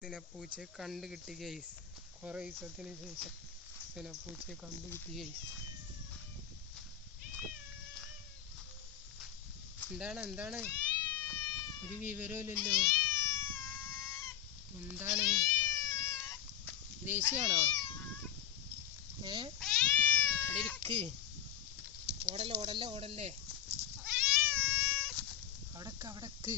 പൂച്ചയെ കണ്ടു കിട്ടി ഗൈസ്. കുറേ ദിവസത്തിന് ശേഷം പൂച്ചയെ കണ്ടു കിട്ടി ഗൈസ്. എന്താണ് ഒരു വിവരമില്ലല്ലോ. എന്താണ് ദേഷ്യമാണോ? അവിടെ ഇരിക്ക്. ഓടല്ലേ അവിടക്ക്.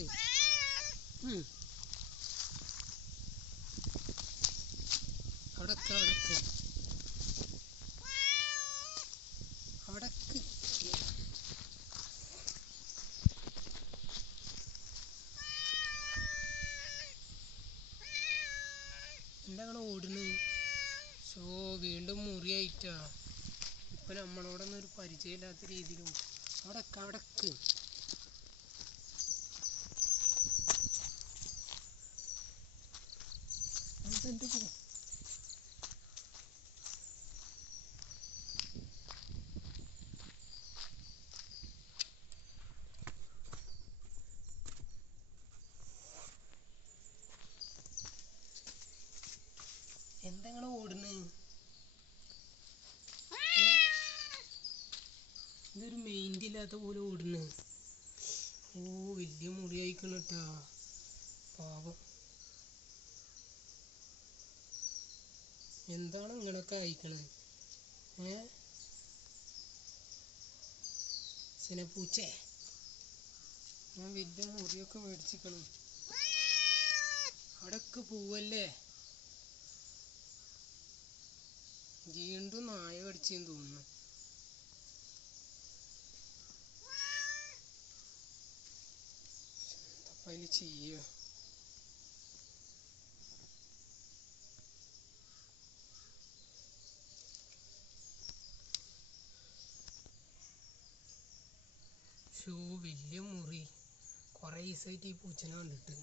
എന്താണ് ഓടുന്നു? വീണ്ടും മുറിയായിട്ടാ. ഇപ്പൊ നമ്മളോടൊന്നും ഒരു പരിചയമില്ലാത്ത രീതിയിലും. അവിടക്ക് എന്താണ് ഓടുന്നു? ഇതൊരു മെയിൻ്റെ ഇല്ലാത്ത പോലെ ഓടുന്നു. വലിയ മുറിയായിക്കണട്ടാ. പാവം. എന്താണ് ഇങ്ങനൊക്കെ അയക്കണേ? പൂച്ചേ, ഞാൻ വലിയ മുറിയൊക്കെ മേടിച്ചിക്കണം. അവിടൊക്കെ പോവല്ലേ. വീണ്ടും നായ കടിച്ചെന്ന് തോന്നുന്നു. എന്താ അതിൽ ചെയ്യുക? വലിയ മുറി. കുറേ ദിവസമായിട്ട് ഈ പൂച്ചനെ കണ്ടിട്ട്.